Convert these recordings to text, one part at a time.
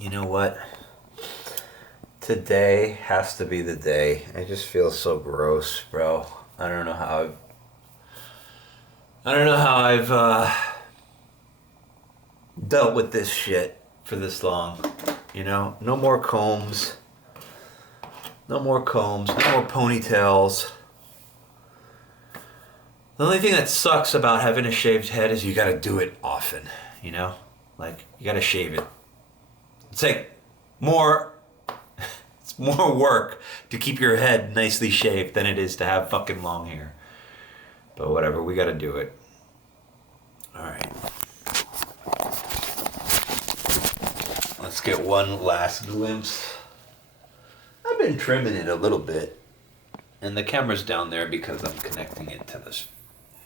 You know what? Today has to be the day. I just feel so gross, bro. I don't know how I've dealt with this shit for this long. You know, no more combs. No more ponytails. The only thing that sucks about having a shaved head is you gotta do it often, you know? Like, you gotta shave it. It's like it's more work to keep your head nicely shaved than it is to have fucking long hair. But whatever, we gotta do it. Alright. Let's get one last glimpse. I've been trimming it a little bit. And the camera's down there because I'm connecting it to this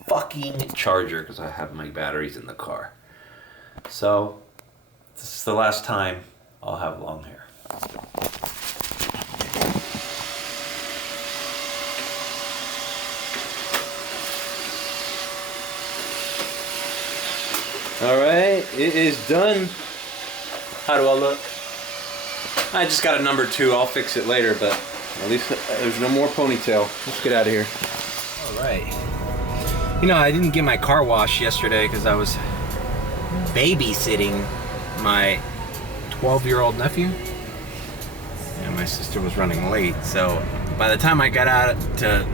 fucking charger because I have my batteries in the car. So, this is the last time I'll have long hair. Alright, it is done. How do I look? I just got a number 2. I'll fix it later, but at least there's no more ponytail. Let's get out of here. Alright. You know, I didn't get my car washed yesterday because I was babysitting my 12-year-old nephew. And my sister was running late, so by the time I got out to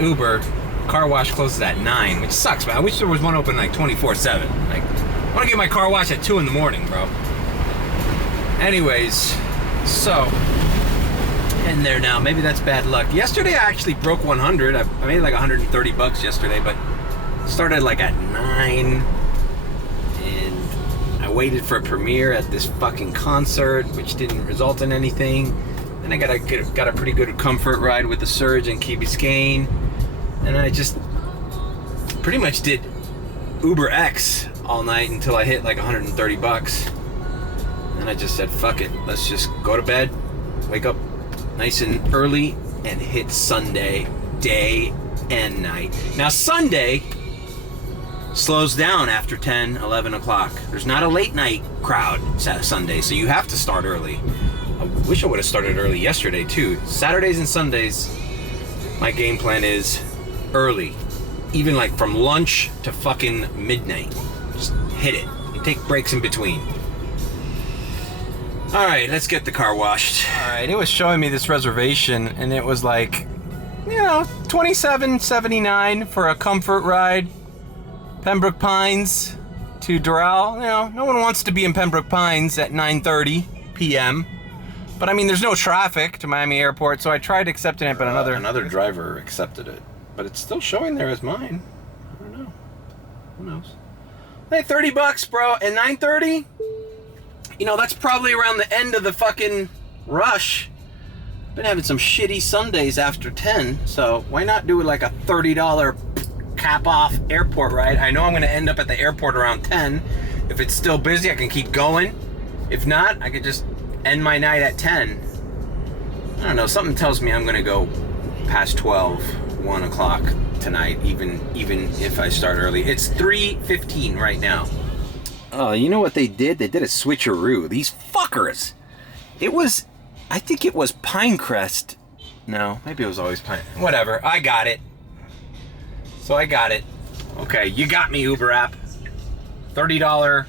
Uber, car wash closes at 9, which sucks, man. I wish there was one open like 24/7. Like, I want to get my car washed at 2 in the morning, bro. Anyways, so in there now. Maybe that's bad luck. Yesterday I actually broke 100. I made like 130 bucks yesterday, but started like at 9, and I waited for a premiere at this fucking concert, which didn't result in anything. Then I got a pretty good comfort ride with the Surge in Key Biscayne, and I just pretty much did Uber X all night until I hit like 130 bucks. And I just said, fuck it, let's just go to bed, wake up nice and early, and hit Sunday, day and night. Now Sunday slows down after 10, 11 o'clock. There's not a late night crowd Sunday, so you have to start early. I wish I would have started early yesterday too. Saturdays and Sundays, my game plan is early. Even like from lunch to fucking midnight. Just hit it. You take breaks in between. Alright, let's get the car washed. Alright, it was showing me this reservation, and it was like, you know, $27.79 for a comfort ride. Pembroke Pines to Doral. You know, no one wants to be in Pembroke Pines at 9:30 p.m. But I mean, there's no traffic to Miami Airport, so I tried accepting it, but another driver accepted it. But it's still showing there as mine. I don't know. Who knows? Hey, 30 bucks, bro, and 9:30? You know, that's probably around the end of the fucking rush. Been having some shitty Sundays after 10, so why not do it like a $30 cap-off airport ride? I know I'm going to end up at the airport around 10. If it's still busy, I can keep going. If not, I could just end my night at 10. I don't know, something tells me I'm going to go past 12, 1 o'clock tonight, even if I start early. It's 3:15 right now. You know what they did? They did a switcheroo. These fuckers. I think it was Pinecrest. No, maybe it was always Pine. Whatever, I got it. So I got it. Okay, you got me, Uber app. $30.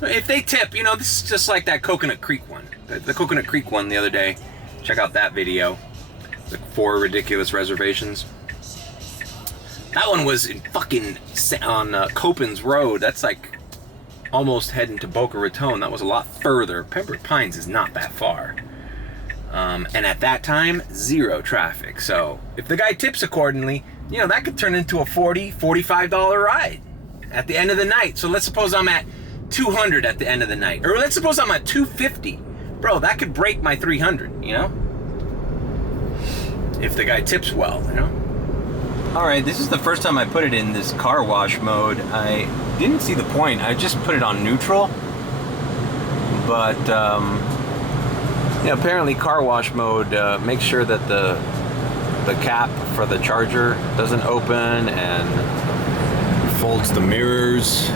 So if they tip, you know, this is just like that Coconut Creek one. The Coconut Creek one the other day. Check out that video. The 4 ridiculous reservations. That one was in fucking on Copans Road. That's like almost heading to Boca Raton. That was a lot further. Pembroke Pines is not that far. And at that time, 0 traffic. So if the guy tips accordingly, you know, that could turn into a $40, $45 ride at the end of the night. So let's suppose I'm at 200 at the end of the night. Or let's suppose I'm at 250. Bro, that could break my 300, you know? If the guy tips well, you know? Alright, this is the first time I put it in this car wash mode. I didn't see the point. I just put it on neutral. But, yeah, apparently car wash mode makes sure that the cap for the charger doesn't open and folds the mirrors.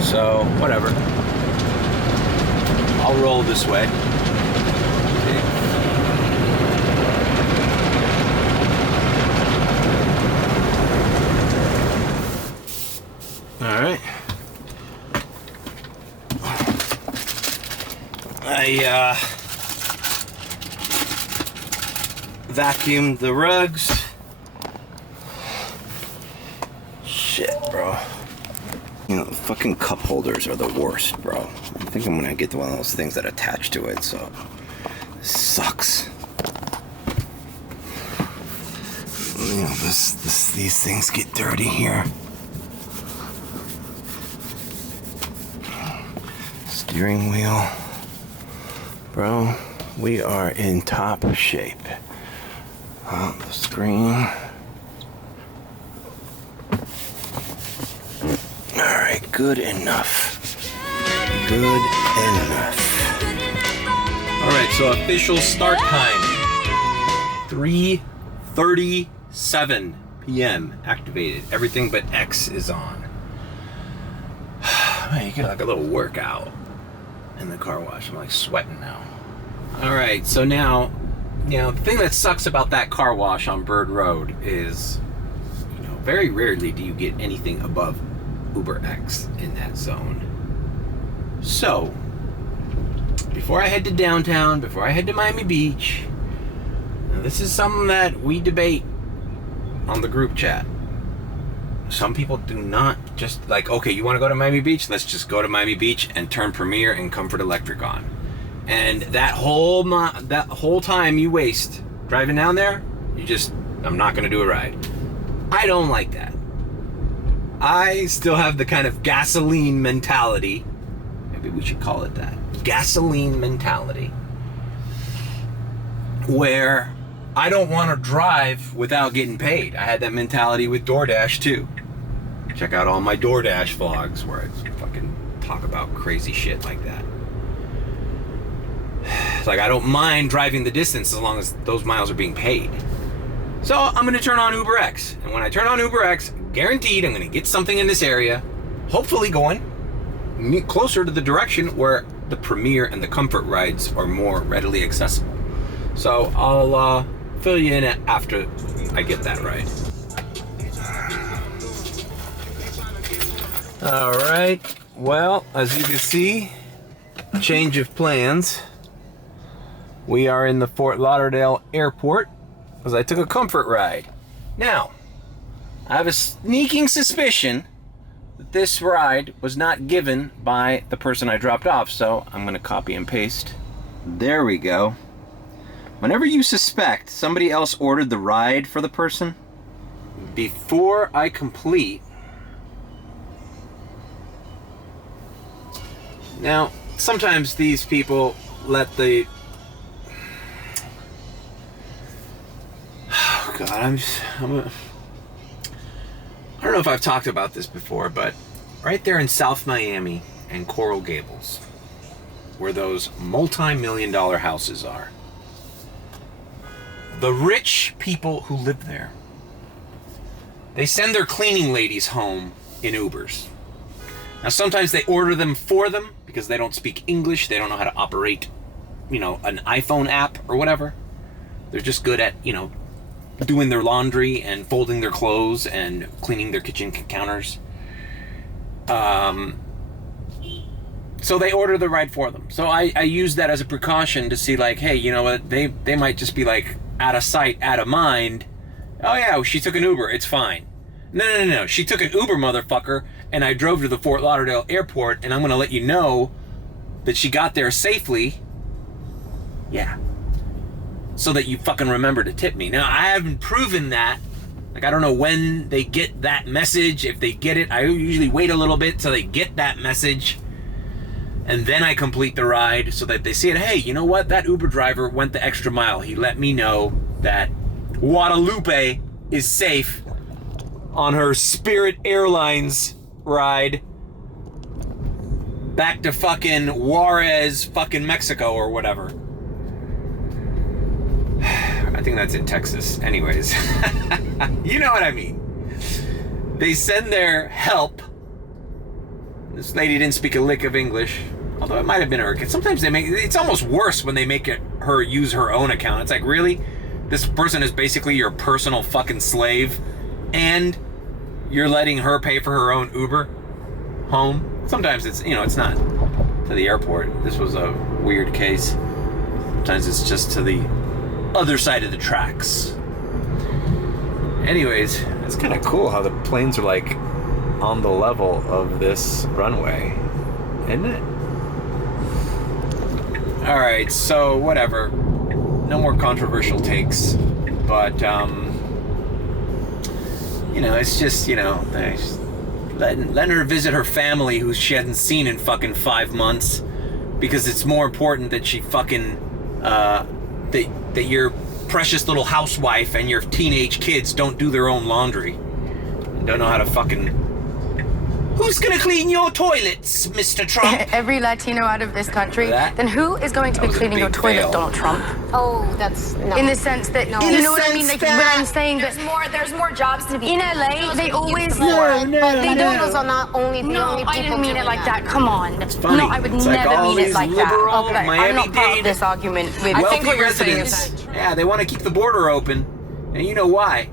So, whatever. I'll roll this way. All right. I vacuumed the rugs. Shit, bro. You know, fucking cup holders are the worst, bro. I think I'm gonna get one of those things that attach to it, so this sucks. You know, these things get dirty here. Steering wheel. Bro, we are in top shape. The screen. Alright, good enough. Good enough. Alright, so official start time. 3:37 p.m. activated. Everything but X is on. Man, you get like a little workout in the car wash. I'm like sweating now. Alright, so now, you know, the thing that sucks about that car wash on Bird Road is, you know, very rarely do you get anything above Uber X in that zone. So, before I head to downtown, before I head to Miami Beach, now this is something that we debate on the group chat. Some people do not just like, okay, you want to go to Miami Beach? Let's just go to Miami Beach and turn Premier and Comfort Electric on. And that whole time you waste driving down there, I'm not going to do a ride. I don't like that. I still have the kind of gasoline mentality. Maybe we should call it that. Gasoline mentality. Where I don't want to drive without getting paid. I had that mentality with DoorDash too. Check out all my DoorDash vlogs where I fucking talk about crazy shit like that. Like, I don't mind driving the distance as long as those miles are being paid. So I'm going to turn on UberX. And when I turn on UberX, guaranteed I'm going to get something in this area, hopefully going closer to the direction where the Premier and the Comfort rides are more readily accessible. So I'll fill you in after I get that right. All right. Well, as you can see, change of plans. We are in the Fort Lauderdale airport because I took a Comfort ride. Now, I have a sneaking suspicion that this ride was not given by the person I dropped off, so I'm going to copy and paste. There we go. Whenever you suspect somebody else ordered the ride for the person, before I complete... Now, sometimes these people let the... Oh God, I don't know if I've talked about this before, but right there in South Miami and Coral Gables, where those multi-million-dollar houses are, the rich people who live there, they send their cleaning ladies home in Ubers. Now, sometimes they order them for them because they don't speak English. They don't know how to operate, you know, an iPhone app or whatever. They're just good at, you know, doing their laundry and folding their clothes and cleaning their kitchen counters. So they order the ride for them. So I use that as a precaution to see, like, hey, you know what? They might just be like, out of sight, out of mind. Oh yeah, she took an Uber, it's fine. No. She took an Uber, motherfucker, and I drove to the Fort Lauderdale airport, and I'm gonna let you know that she got there safely. Yeah. So that you fucking remember to tip me. Now, I haven't proven that. Like, I don't know when they get that message. If they get it, I usually wait a little bit till they get that message. And then I complete the ride so that they see it. Hey, you know what? That Uber driver went the extra mile. He let me know that Guadalupe is safe on her Spirit Airlines ride back to fucking Juarez, fucking Mexico or whatever. I think that's in Texas. Anyways, you know what I mean. They send their help. This lady didn't speak a lick of English. Although it might have been her account. Sometimes they make it's almost worse when they make her use her own account. It's like, really? This person is basically your personal fucking slave, and you're letting her pay for her own Uber home? Sometimes it's, it's not to the airport. This was a weird case. Sometimes it's just to the other side of the tracks. Anyways, it's kind of cool how the planes are like on the level of this runway, isn't it? Alright, so whatever. No more controversial takes. But, it's just, letting her visit her family who she hasn't seen in fucking 5 months, because it's more important that she fucking, that your precious little housewife and your teenage kids don't do their own laundry. And don't know how to fucking... Who's gonna clean your toilets, Mr. Trump? Every Latino out of this country. Then who is going to be cleaning your toilet, Donald Trump? Oh, that's no. In the sense that, no. You know what I mean? Like, when I'm saying that there's more jobs to be. in LA, they always Latinos are not only the only people. I didn't mean it like that. Come on. It's funny. No, I would It's like never all mean it these like that. liberal Okay, I'm not part Miami-Dade of this argument with I think what you're saying residents. Yeah, they want to keep the border open, and you know why.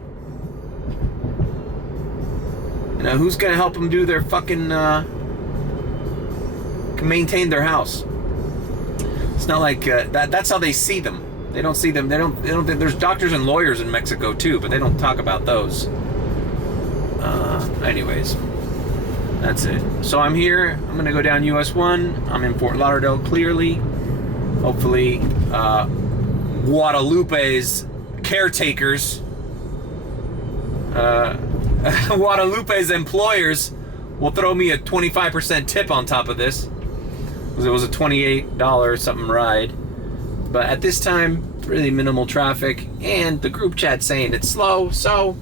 Who's gonna help them do their fucking maintain their house? It's not like that's how they see them. They don't see them. They don't. There's doctors and lawyers in Mexico too, but they don't talk about those. Anyways, that's it. So I'm here. I'm gonna go down US 1. I'm in Fort Lauderdale. Clearly, hopefully, Guadalupe's caretakers. Guadalupe's employers will throw me a 25% tip on top of this, because it was a $28 something ride. But at this time, really minimal traffic, and the group chat saying it's slow, so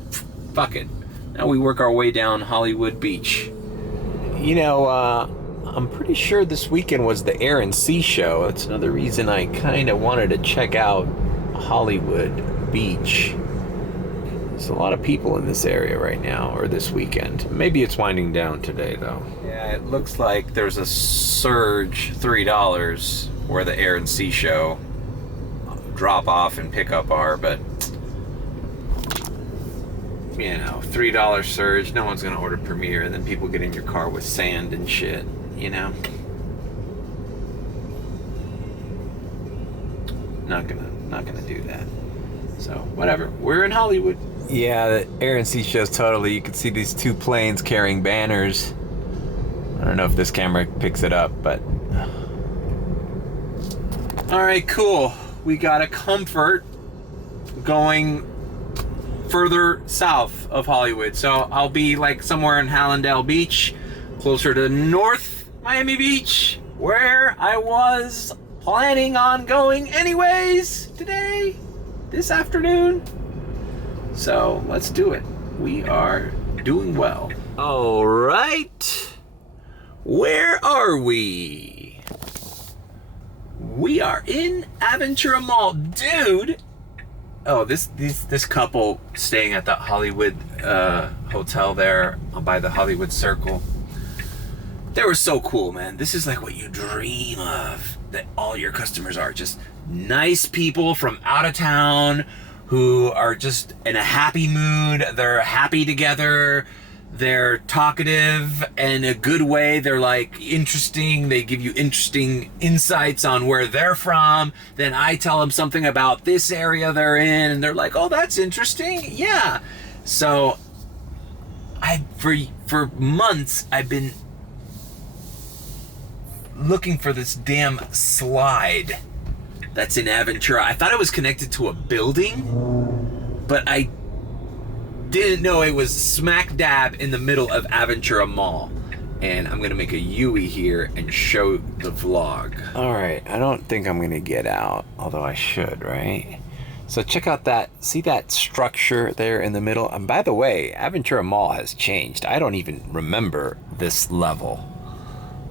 fuck it. Now we work our way down Hollywood Beach. I'm pretty sure this weekend was the Air and Sea show. That's another reason I kind of wanted to check out Hollywood Beach. There's a lot of people in this area right now, or this weekend. Maybe it's winding down today, though. Yeah, it looks like there's a surge, $3, where the Air and Sea show drop off and pick up are, but $3 surge. No one's gonna order Premier, and then people get in your car with sand and shit. Not gonna do that. So whatever. We're in Hollywood. Yeah, the Air and Sea show's totally. You can see these two planes carrying banners. I don't know if this camera picks it up, but. All right, cool. We got a Comfort going further south of Hollywood. So I'll be like somewhere in Hallandale Beach, closer to North Miami Beach, where I was planning on going anyways today, this afternoon. So let's do it. We are doing well. All right. Where are we? We are in Aventura Mall. Dude. Oh, this couple staying at the Hollywood hotel there by the Hollywood Circle. They were so cool, man. This is like what you dream of. That all your customers are just nice people from out of town who are just in a happy mood. They're happy together. They're talkative in a good way. They're like interesting. They give you interesting insights on where they're from. Then I tell them something about this area they're in, and they're like, "Oh, that's interesting." Yeah. So for months I've been looking for this damn slide that's in Aventura. I thought it was connected to a building, but I didn't know it was smack dab in the middle of Aventura Mall. And I'm gonna make a Yui here and show the vlog. All right, I don't think I'm gonna get out, although I should, right? So check out that, see that structure there in the middle? And by the way, Aventura Mall has changed. I don't even remember this level.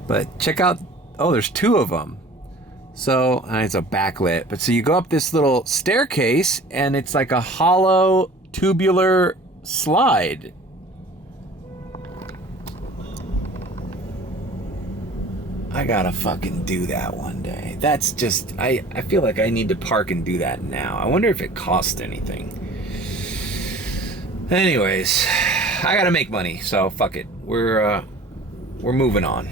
But check out, oh, there's two of them. So it's a backlit, but so you go up this little staircase and it's like a hollow tubular slide. I gotta fucking do that one day. That's just, I feel like I need to park and do that now. I wonder if it costs anything. Anyways, I gotta make money, so fuck it. We're moving on.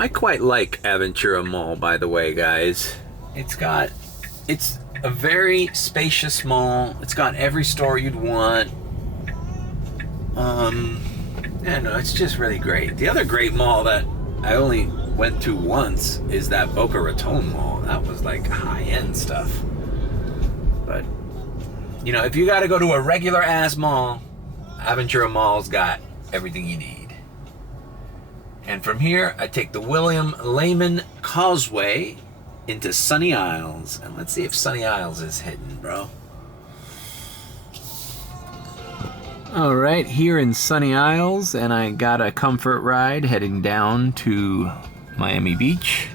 I quite like Aventura Mall, by the way, guys. It's a very spacious mall. It's got every store you'd want. Yeah, no, it's just really great. The other great mall that I only went to once is that Boca Raton Mall. That was like high-end stuff. But, you know, if you gotta go to a regular ass mall, Aventura Mall's got everything you need. And from here, I take the William Lehman Causeway into Sunny Isles. And let's see if Sunny Isles is hidden, bro. All right, here in Sunny Isles, and I got a comfort ride heading down to Miami Beach.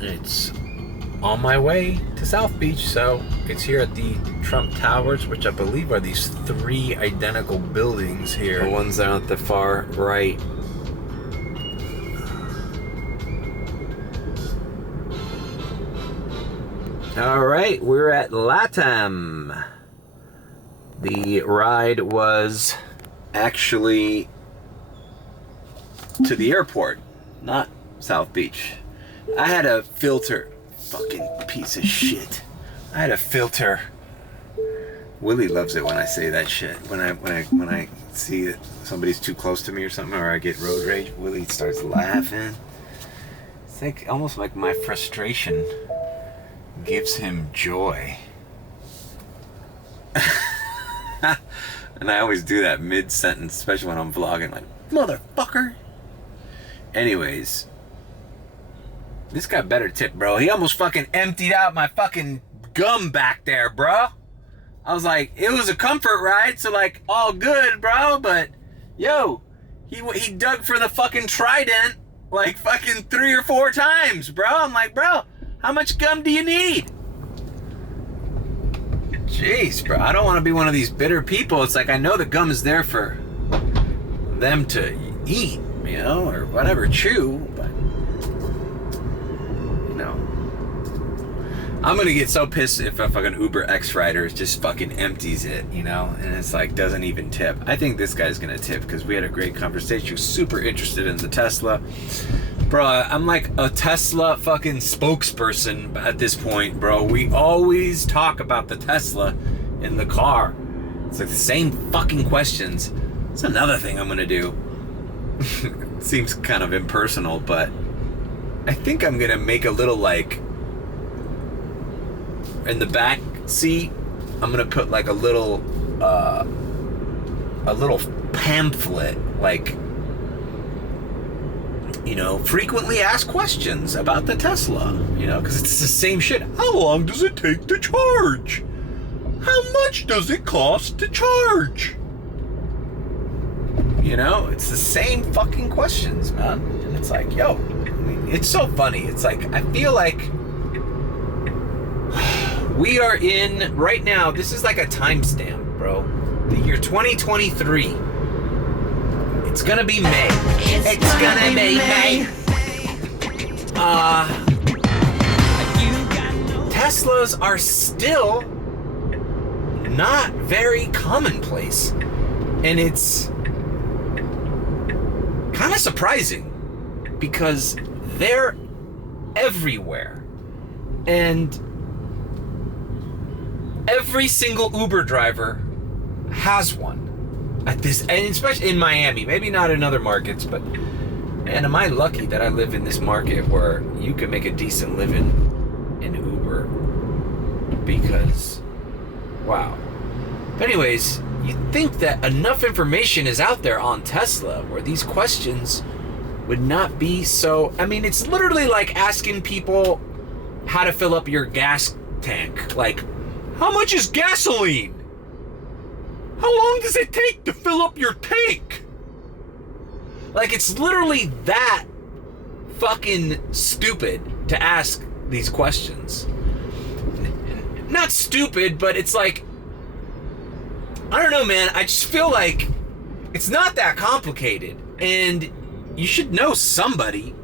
It's on my way to South Beach, so it's here at the Trump Towers, which I believe are these 3 identical buildings here. The ones down at the far right. All right, we're at LATAM. The ride was actually to the airport, not South Beach. I had a filter. Fucking piece of shit. I had a filter. Willie loves it when I say that shit. When I see that somebody's too close to me or something, or I get road rage, Willie starts laughing. It's like almost like my frustration gives him joy. And I always do that mid-sentence, especially when I'm vlogging, like, motherfucker. Anyways, this got better tip, bro. He almost fucking emptied out my fucking gum back there, bro. I was like, it was a comfort ride, so like, all good, bro, but, yo, he dug for the fucking Trident like fucking 3 or 4 times, bro. I'm like, bro, how much gum do you need? Jeez, bro, I don't want to be one of these bitter people. It's like, I know the gum is there for them to eat, you know, or whatever, chew, but, you know, I'm gonna get so pissed if a fucking Uber X rider just fucking empties it, you know, and it's like, doesn't even tip. I think this guy's gonna tip because we had a great conversation. He was super interested in the Tesla. Bro, I'm like a Tesla fucking spokesperson at this point, bro. We always talk about the Tesla in the car. It's like the same fucking questions. It's another thing I'm gonna do. It seems kind of impersonal, but I think I'm gonna make a little, like, in the back seat, I'm gonna put like a little pamphlet, like, you know, frequently asked questions about the Tesla, you know, because it's the same shit. How long does it take to charge? How much does it cost to charge? You know, it's the same fucking questions, man. And it's like, yo, I mean, it's so funny. It's like, I feel like we are in, right now, this is like a timestamp, bro. The year 2023. It's gonna be May. It's gonna be May. Teslas are still not very commonplace. And it's kind of surprising because they're everywhere. And every single Uber driver has one. At this, and especially in Miami, maybe not in other markets, but man, am I lucky that I live in this market where you can make a decent living in Uber, because, wow. But anyways, you'd think that enough information is out there on Tesla where these questions would not be so, I mean, it's literally like asking people how to fill up your gas tank. Like, how much is gasoline? How long does it take to fill up your tank? Like, it's literally that fucking stupid to ask these questions. Not stupid, but it's like, I don't know, man. I just feel like it's not that complicated. And you should know somebody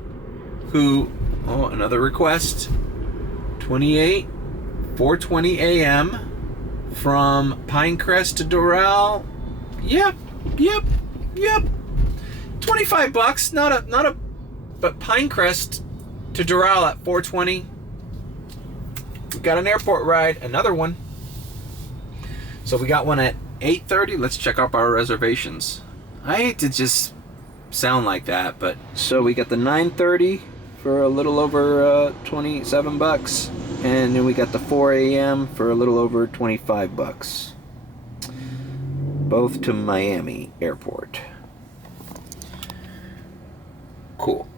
who, oh, another request, 4:20 a.m. from Pinecrest to Doral. Yep. 25 bucks, but Pinecrest to Doral at 4:20. We got an airport ride, another one. So we got one at 8:30. Let's check up our reservations. I hate to just sound like that, but so we got the 9:30 for a little over 27 bucks, and then we got the 4 a.m. for a little over 25 bucks. Both to Miami Airport. Cool.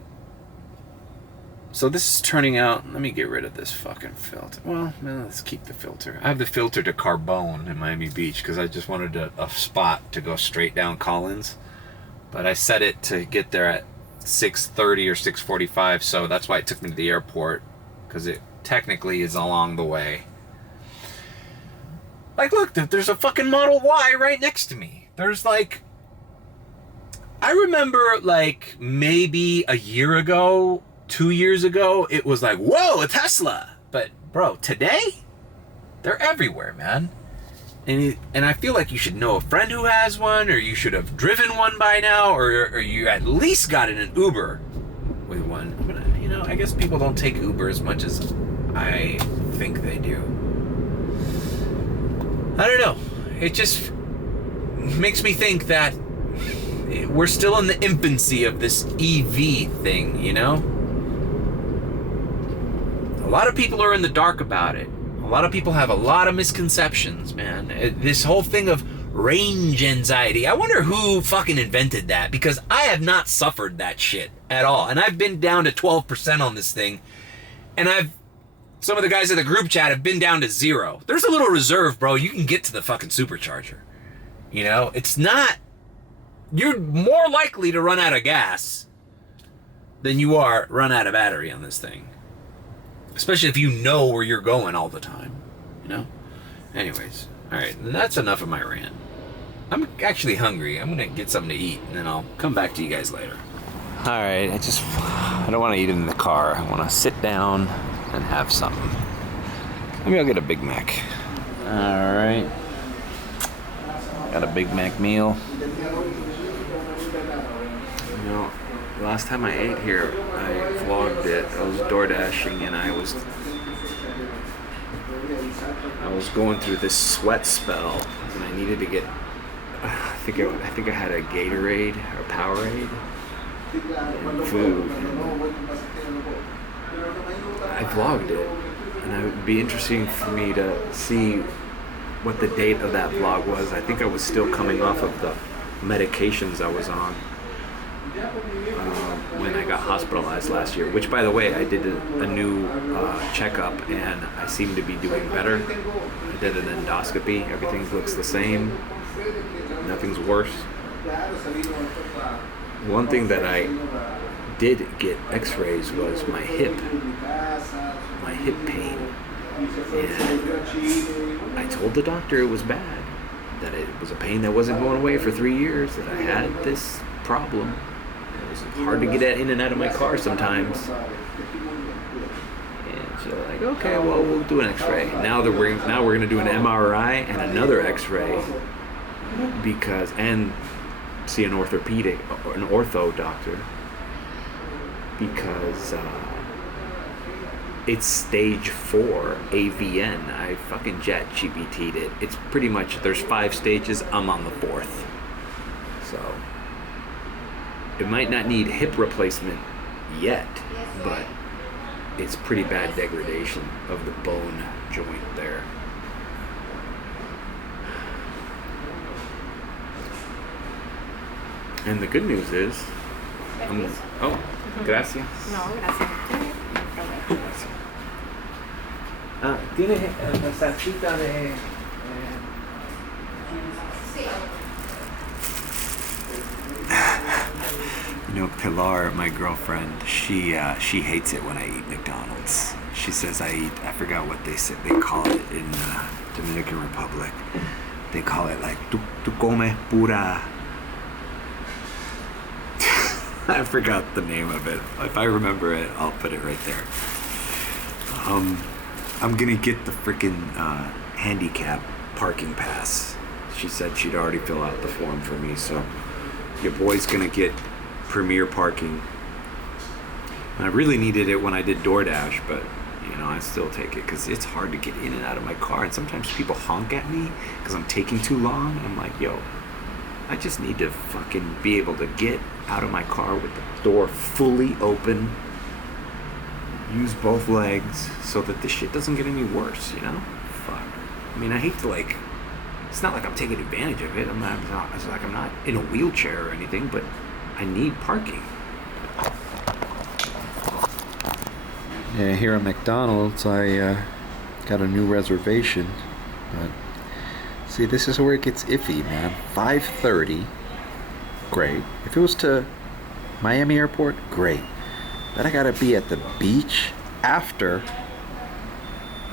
So this is turning out, let me get rid of this fucking filter. Well, let's keep the filter. I have the filter to Carbone in Miami Beach because I just wanted a spot to go straight down Collins. But I set it to get there at 6:30 or 6:45, so that's why it took me to the airport, because it technically is along the way. Like, look, there's a fucking Model Y right next to me. There's like, I remember like maybe a year ago, 2 years ago, it was like, whoa, a Tesla. But bro, today, they're everywhere, man. And I feel like you should know a friend who has one, or you should have driven one by now, or you at least got in an Uber with one. But, you know, I guess people don't take Uber as much as I think they do. I don't know. It just makes me think that we're still in the infancy of this EV thing, you know? A lot of people are in the dark about it. A lot of people have a lot of misconceptions, man. This whole thing of range anxiety. I wonder who fucking invented that, because I have not suffered that shit at all. And I've been down to 12% on this thing. And some of the guys in the group chat have been down to 0. There's a little reserve, bro. You can get to the fucking supercharger. You know, it's not, you're more likely to run out of gas than you are run out of battery on this thing. Especially if you know where you're going all the time, you know? Anyways, all right, that's enough of my rant. I'm actually hungry. I'm gonna get something to eat, and then I'll come back to you guys later. All right, I don't want to eat in the car. I want to sit down and have something. Maybe I'll get a Big Mac. All right, got a Big Mac meal. You know, last time I ate here, I vlogged it. I was door dashing, and I was going through this sweat spell, and I needed to get. I think I had a Gatorade or Powerade and food. And I vlogged it, and it would be interesting for me to see what the date of that vlog was. I think I was still coming off of the medications I was on when I got hospitalized last year, which, by the way, I did a new checkup, and I seem to be doing better. I did an endoscopy. Everything looks the same. Nothing's worse. One thing that I did get x-rays was my hip pain. And I told the doctor it was bad, that it was a pain that wasn't going away for 3 years, that I had this problem. It was hard to get in and out of my car sometimes. And so like, okay, well, we'll do an x-ray. Now we're going to do an MRI and another x-ray, and see an ortho doctor, because it's stage 4 AVN. I fucking ChatGPT'd it. It's pretty much, there's 5 stages. I'm on the 4th. So it might not need hip replacement yet, but it's pretty bad degradation of the bone joint there. And the good news is, gracias. No, gracias. Tiene salsita de... You know, Pilar, my girlfriend, she hates it when I eat McDonald's. She says I forgot what they call it in Dominican Republic. They call it like, tu come pura... I forgot the name of it. If I remember it, I'll put it right there. I'm gonna get the freaking handicap parking pass. She said she'd already fill out the form for me, so your boy's gonna get premier parking. And I really needed it when I did DoorDash, but you know, I still take it because it's hard to get in and out of my car, and sometimes people honk at me because I'm taking too long. I'm like, yo, I just need to fucking be able to get out of my car with the door fully open, use both legs so that this shit doesn't get any worse, you know? Fuck. I mean, I hate to like, it's not like I'm taking advantage of it. It's like I'm not in a wheelchair or anything, but I need parking. Yeah, here at McDonald's, I got a new reservation. But see, this is where it gets iffy, man. 5:30, great. If it was to Miami Airport, great. But I gotta be at the beach after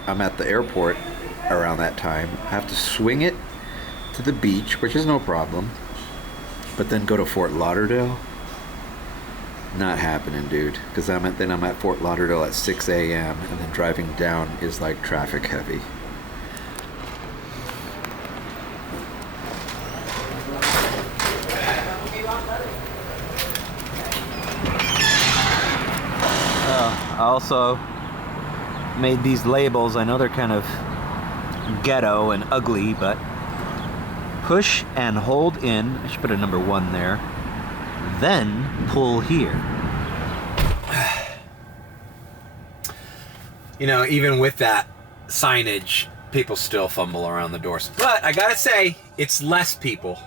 I'm at the airport around that time. I have to swing it to the beach, which is no problem. But then go to Fort Lauderdale? Not happening, dude. Because I'm at Fort Lauderdale at 6 a.m. and then driving down is like traffic heavy. I also made these labels. I know they're kind of ghetto and ugly, but push and hold in. I should put a number 1 there. Then pull here. You know, even with that signage, people still fumble around the doors. But I gotta say, it's less people.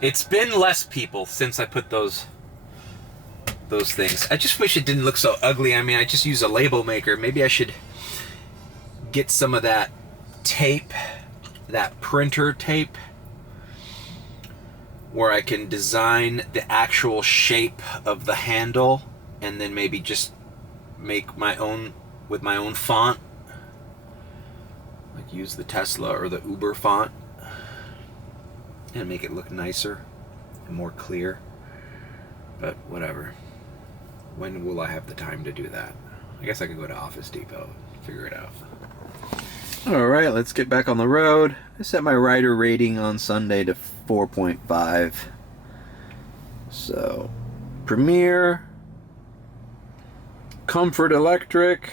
It's been less people since I put those things. I just wish it didn't look so ugly. I mean, I just use a label maker. Maybe I should get some of that tape, that printer tape, where I can design the actual shape of the handle and then maybe just make my own with my own font. Like use the Tesla or the Uber font and make it look nicer and more clear. But whatever. When will I have the time to do that? I guess I could go to Office Depot, figure it out. Alright, let's get back on the road. I set my rider rating on Sunday to 4.5. So, Premier, Comfort Electric,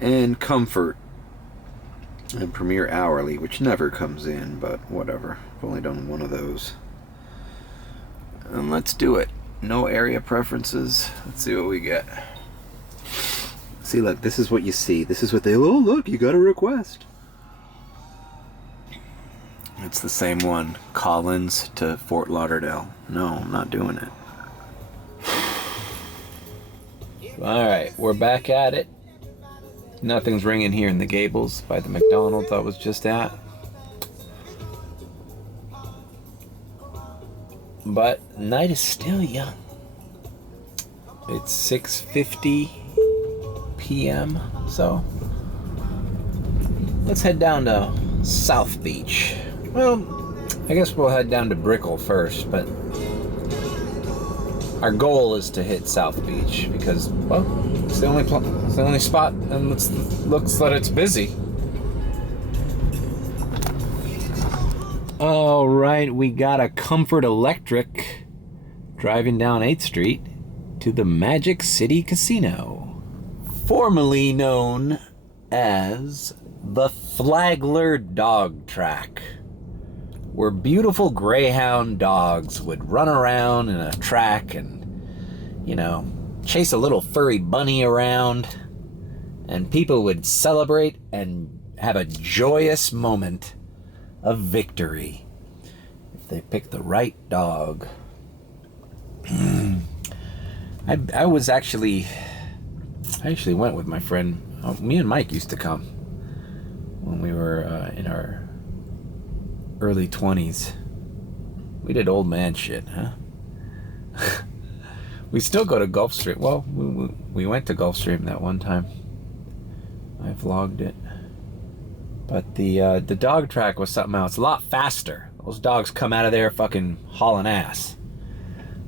and Comfort. And Premier Hourly, which never comes in, but whatever. I've only done one of those. And let's do it. No area preferences. Let's see what we get. See, look, this is what you see. This is what they... Oh, look, you got a request. It's the same one. Collins to Fort Lauderdale. No, I'm not doing it. Alright, we're back at it. Nothing's ringing here in the Gables by the McDonald's I was just at. But night is still young. It's 6:50 p.m. So let's head down to South Beach. Well, I guess we'll head down to Brickell first, but our goal is to hit South Beach because, well, it's the only spot, and it looks that it's busy. All right, we got a Comfort Electric driving down 8th Street to the Magic City Casino, formerly known as the Flagler Dog Track, where beautiful greyhound dogs would run around in a track and, you know, chase a little furry bunny around, and people would celebrate and have a joyous moment of victory if they picked the right dog. I actually went with my friend. Me and Mike used to come when we were in our early 20s. We did old man shit, huh? We still go to Gulfstream. Well, we went to Gulfstream that one time. I vlogged it. But the dog track was something else. A lot faster. Those dogs come out of there fucking hauling ass.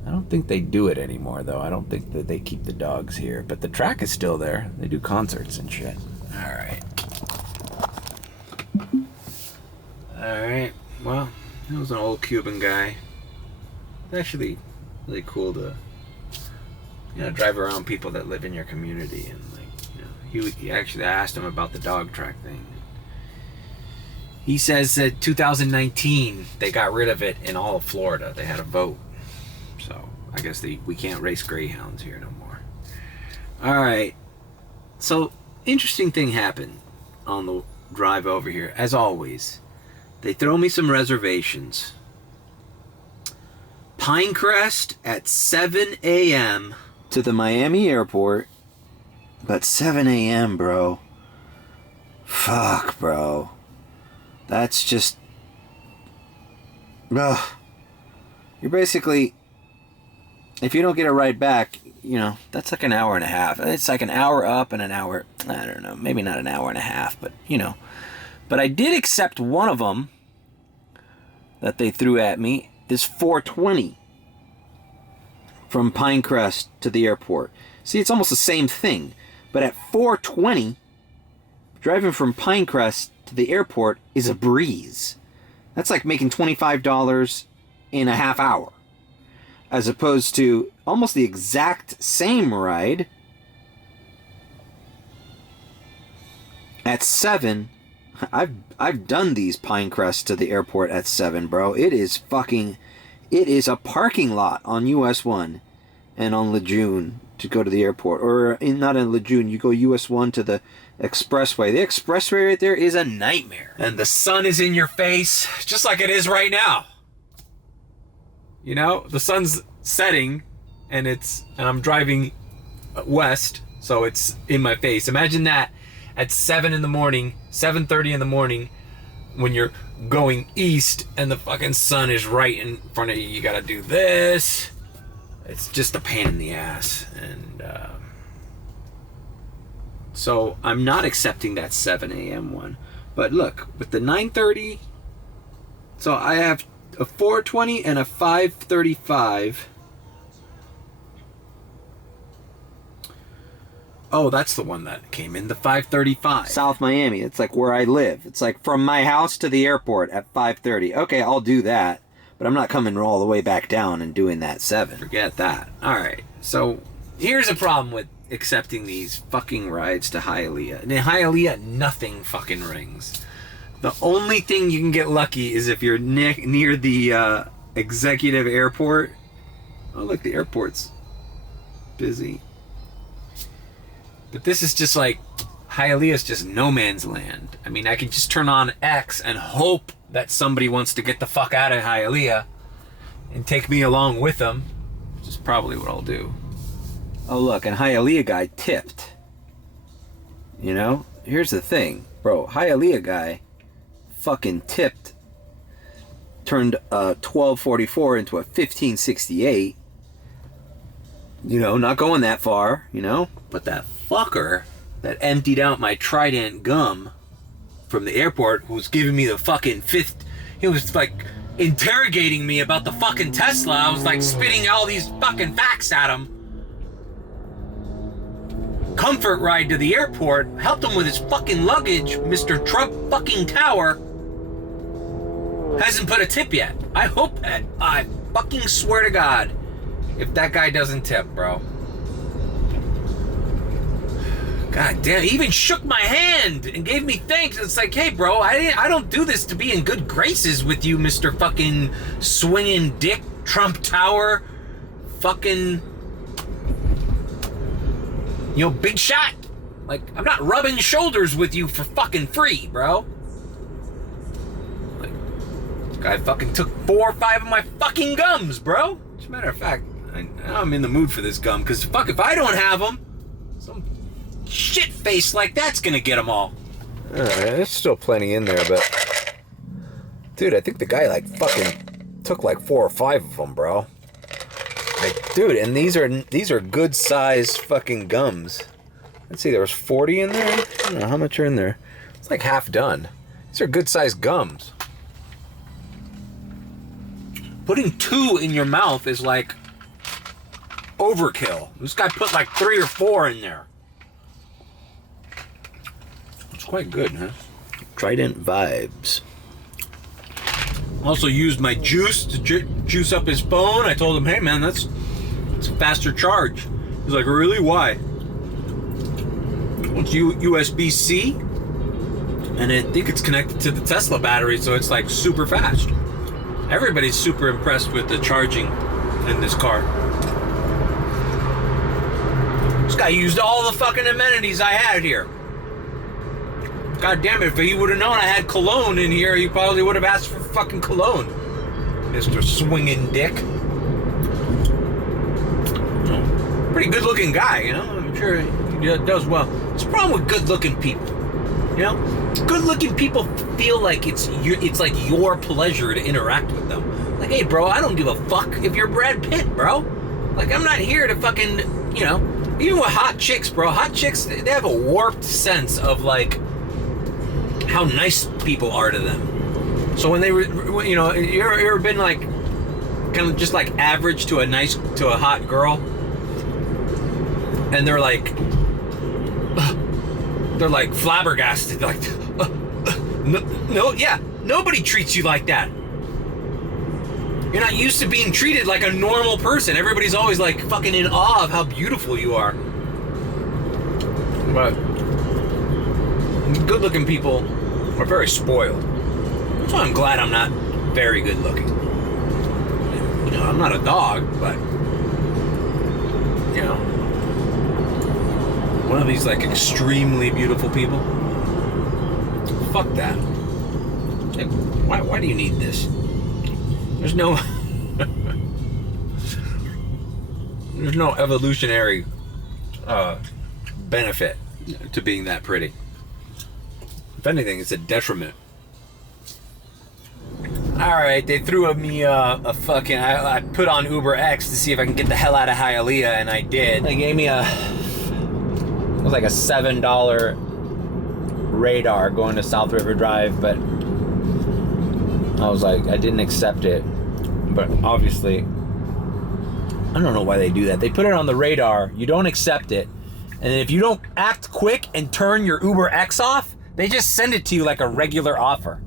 I don't think they do it anymore, though. I don't think that they keep the dogs here. But the track is still there. They do concerts and shit. Alright. Alright. Well, that was an old Cuban guy. It's actually really cool to, you know, drive around people that live in your community. And, like, you know, he actually asked him about the dog track thing. He says that 2019, they got rid of it in all of Florida. They had a vote. So, I guess we can't race greyhounds here no more. Alright. So, interesting thing happened on the drive over here. As always, they throw me some reservations. Pinecrest at 7 a.m. to the Miami airport. But 7 a.m., bro. Fuck, bro. That's just... Ugh. You're basically... If you don't get a ride back, you know, that's like an hour and a half. It's like an hour up and an hour... I don't know, maybe not an hour and a half, but, you know. But I did accept one of them that they threw at me. This 420 from Pinecrest to the airport. See, it's almost the same thing. But at 420, driving from Pinecrest to the airport is a breeze. That's like making $25 in a half hour. As opposed to almost the exact same ride at 7. I've done these Pinecrest to the airport at 7, bro. It is a parking lot on US 1 and on Lejeune to go to the airport. Or not in Lejeune, you go US 1 to the expressway. The expressway right there is a nightmare. And the sun is in your face, just like it is right now. You know, the sun's setting and I'm driving west, so it's in my face. Imagine that at 7 in the morning, 7:30 in the morning, when you're going east and the fucking sun is right in front of you. You gotta do this. It's just a pain in the ass. And so I'm not accepting that 7 a.m. one. But look, with the 9:30, so I have a 4:20 and a 5:35. Oh, that's the one that came in, the 5:35. South Miami. It's like where I live. It's like from my house to the airport at 5:30. Okay, I'll do that. But I'm not coming all the way back down and doing that 7. Forget that. Alright, so here's a problem with accepting these fucking rides to Hialeah. And in Hialeah, nothing fucking rings. The only thing you can get lucky is if you're near the executive airport. Oh, look, the airport's busy. But this is just like, Hialeah's just no man's land. I mean, I could just turn on X and hope that somebody wants to get the fuck out of Hialeah and take me along with them, which is probably what I'll do. Oh, look, and Hialeah guy tipped. You know? Here's the thing, bro. Hialeah guy fucking tipped. Turned a 1244 into a 1568. You know, not going that far, you know? But that fucker that emptied out my Trident gum from the airport, who was giving me the fucking he was like interrogating me about the fucking Tesla. I was like spitting all these fucking facts at him. Comfort ride to the airport, helped him with his fucking luggage. Mr. Trump fucking Tower hasn't put a tip yet. I hope that, I fucking swear to God, if that guy doesn't tip, bro. God damn, he even shook my hand and gave me thanks. It's like, hey, bro, I don't do this to be in good graces with you, Mr. fucking swinging dick, Trump Tower, fucking, you know, big shot. Like, I'm not rubbing shoulders with you for fucking free, bro. Like, this guy fucking took 4 or 5 of my fucking gums, bro. As a matter of fact, I'm in the mood for this gum, because fuck, if I don't have them, some shit face like that's gonna get them all. Alright, there's still plenty in there, but dude, I think the guy like fucking took like 4 or 5 of them, bro. Like, dude, and these are good size fucking gums. Let's see, there was 40 in there. I don't know how much are in there. It's like half done. These are good size gums. Putting 2 in your mouth is like overkill. This guy put like 3 or 4 in there. It's quite good, huh? Trident vibes. Also used my juice to juice up his phone. I told him, hey man, it's a faster charge. He's like, really? Why? Well, it's USB-C, and I think it's connected to the Tesla battery, so it's like super fast. Everybody's super impressed with the charging in this car. This guy used all the fucking amenities I had here. God damn it, if he would have known I had cologne in here, he probably would have asked for fucking cologne. Mr. Swinging Dick. Pretty good looking guy, you know? I'm sure he does well. It's a problem with good looking people. You know? Good looking people feel like it's like your pleasure to interact with them. Like, hey bro, I don't give a fuck if you're Brad Pitt, bro. Like, I'm not here to fucking, you know, even with hot chicks, bro. Hot chicks, they have a warped sense of like how nice people are to them. So when they were, you know, you ever been like kind of just like average to a hot girl, and they're like flabbergasted, like no, yeah, nobody treats you like that. You're not used to being treated like a normal person. Everybody's always like fucking in awe of how beautiful you are. But good-looking people are very spoiled. That's why I'm glad I'm not very good-looking. You know, I'm not a dog, but you know, one of these like extremely beautiful people. Fuck that. Like, why do you need this? There's no evolutionary benefit to being that pretty. If anything, it's a detriment. Alright, they threw me a fucking... I put on Uber X to see if I can get the hell out of Hialeah, and I did. They gave me it was like a $7 radar going to South River Drive, but I was like, I didn't accept it. But obviously, I don't know why they do that. They put it on the radar, you don't accept it, and then if you don't act quick and turn your Uber X off, they just send it to you like a regular offer.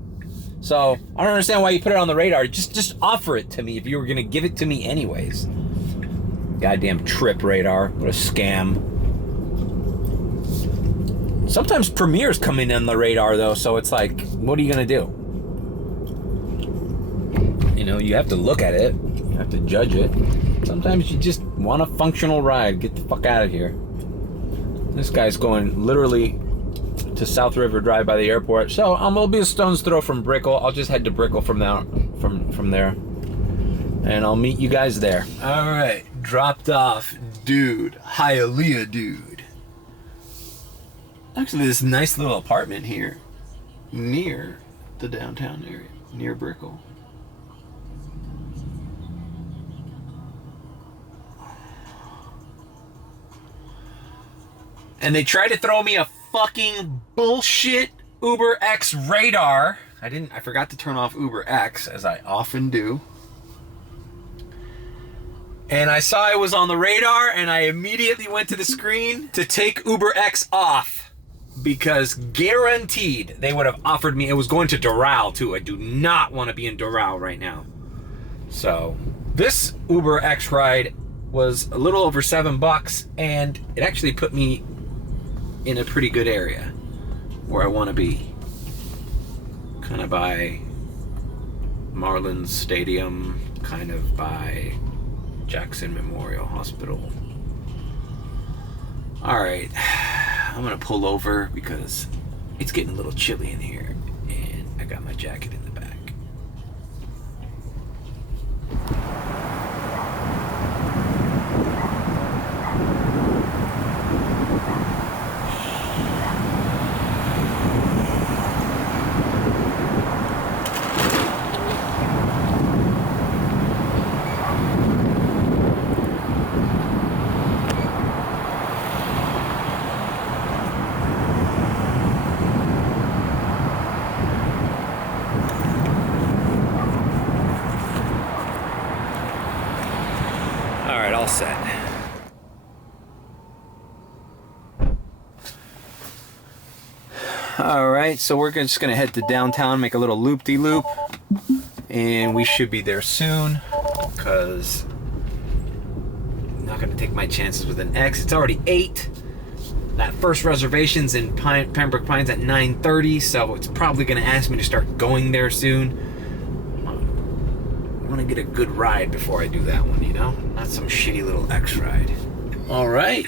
So I don't understand why you put it on the radar. Just offer it to me if you were gonna give it to me anyways. Goddamn trip radar, what a scam. Sometimes premieres come in on the radar though, so it's like, what are you gonna do? You know, you have to look at it, you have to judge it. Sometimes you just want a functional ride. Get the fuck out of here. This guy's going literally to South River Drive by the airport, so I'll be a stone's throw from Brickell. I'll just head to Brickell from there, and I'll meet you guys there. All right, dropped off, dude. Hialeah, dude. Actually, this nice little apartment here, near the downtown area, near Brickell. And they tried to throw me a fucking bullshit Uber X radar. I forgot to turn off Uber X, as I often do. And I saw it was on the radar, and I immediately went to the screen to take Uber X off, because guaranteed they would have offered me. It was going to Doral too. I do not want to be in Doral right now. So this Uber X ride was a little over $7, and it actually put me in a pretty good area where I want to be, kind of by Marlins Stadium, kind of by Jackson Memorial Hospital. Alright, I'm gonna pull over because it's getting a little chilly in here, and I got my jacket in the back. All right, all set. All right, so we're just gonna head to downtown, make a little loop-de-loop, and we should be there soon, because I'm not gonna take my chances with an X. It's already 8. That first reservation's in Pembroke Pines at 9:30, so it's probably gonna ask me to start going there soon. I wanna get a good ride before I do that one, you know? Not some shitty little X ride. All right,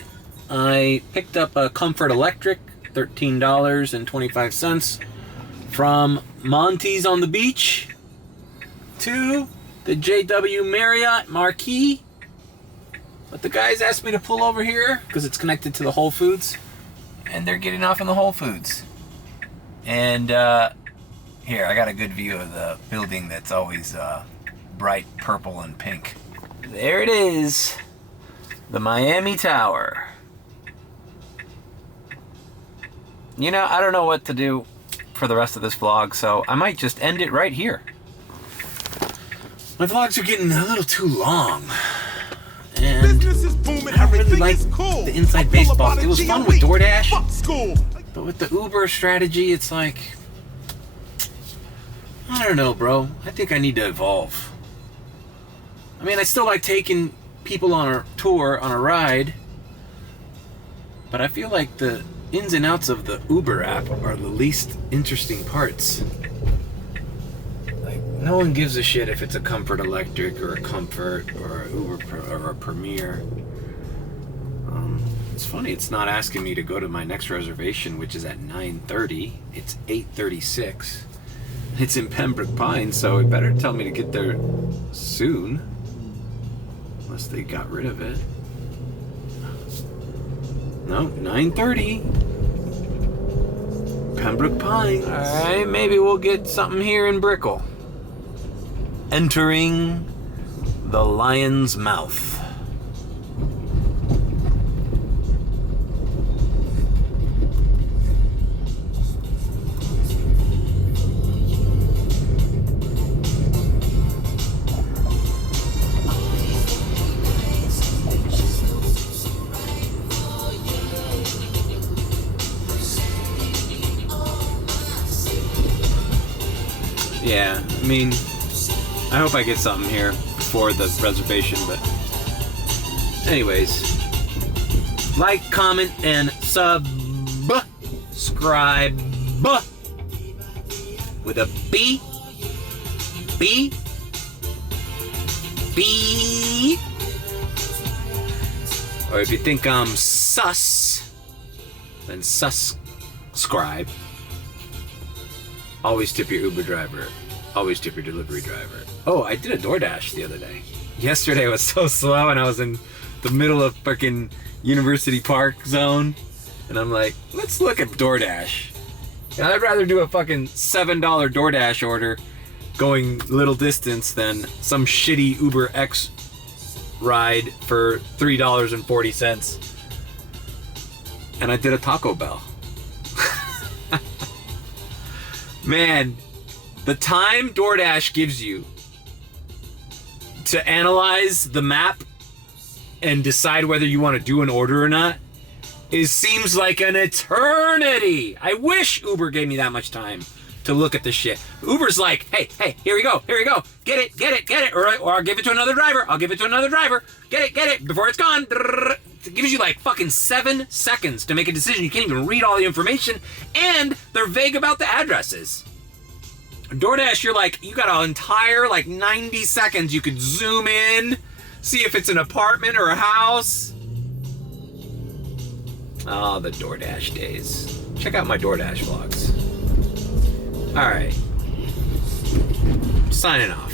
I picked up a Comfort Electric, $13.25 from Monty's on the beach to the JW Marriott Marquis. But the guys asked me to pull over here because it's connected to the Whole Foods, and they're getting off in the Whole Foods. And here, I got a good view of the building that's always bright purple and pink. There it is, the Miami Tower. You know, I don't know what to do for the rest of this vlog, so I might just end it right here. My vlogs are getting a little too long. And Business is booming, I don't really everything like is cool. the inside I'm full baseball. about It was a fun GOE. with DoorDash, Fuck school. but with the Uber strategy, it's like, I don't know, bro. I think I need to evolve. I mean, I still like taking people on a tour, on a ride, but I feel like the ins and outs of the Uber app are the least interesting parts. Like, no one gives a shit if it's a Comfort Electric or a Comfort or a Uber or a Premier. It's funny, it's not asking me to go to my next reservation, which is at 9:30. It's 8:36. It's in Pembroke Pines, so it better tell me to get there soon. Unless they got rid of it. No, 9:30. Pembroke Pines. Alright, maybe we'll get something here in Brickell. Entering the Lion's Mouth. Yeah, I mean, I hope I get something here before the reservation, but anyways, like, comment, and subscribe with a B, or if you think I'm sus, then subscribe. Always tip your Uber driver. Always tip your delivery driver. Oh, I did a DoorDash the other day. Yesterday was so slow and I was in the middle of fucking University Park zone. And I'm like, let's look at DoorDash. And I'd rather do a fucking $7 DoorDash order going little distance than some shitty Uber X ride for $3.40. And I did a Taco Bell. Man, the time DoorDash gives you to analyze the map and decide whether you want to do an order or not seems like an eternity. I wish Uber gave me that much time to look at this shit. Uber's like, hey, here we go. Get it. Or I'll give it to another driver. Get it, before it's gone. It gives you like fucking 7 seconds to make a decision. You can't even read all the information, and they're vague about the addresses. DoorDash, you're like, you got an entire like 90 seconds. You could zoom in, see if it's an apartment or a house. Oh, the DoorDash days. Check out my DoorDash vlogs. All right. Signing off.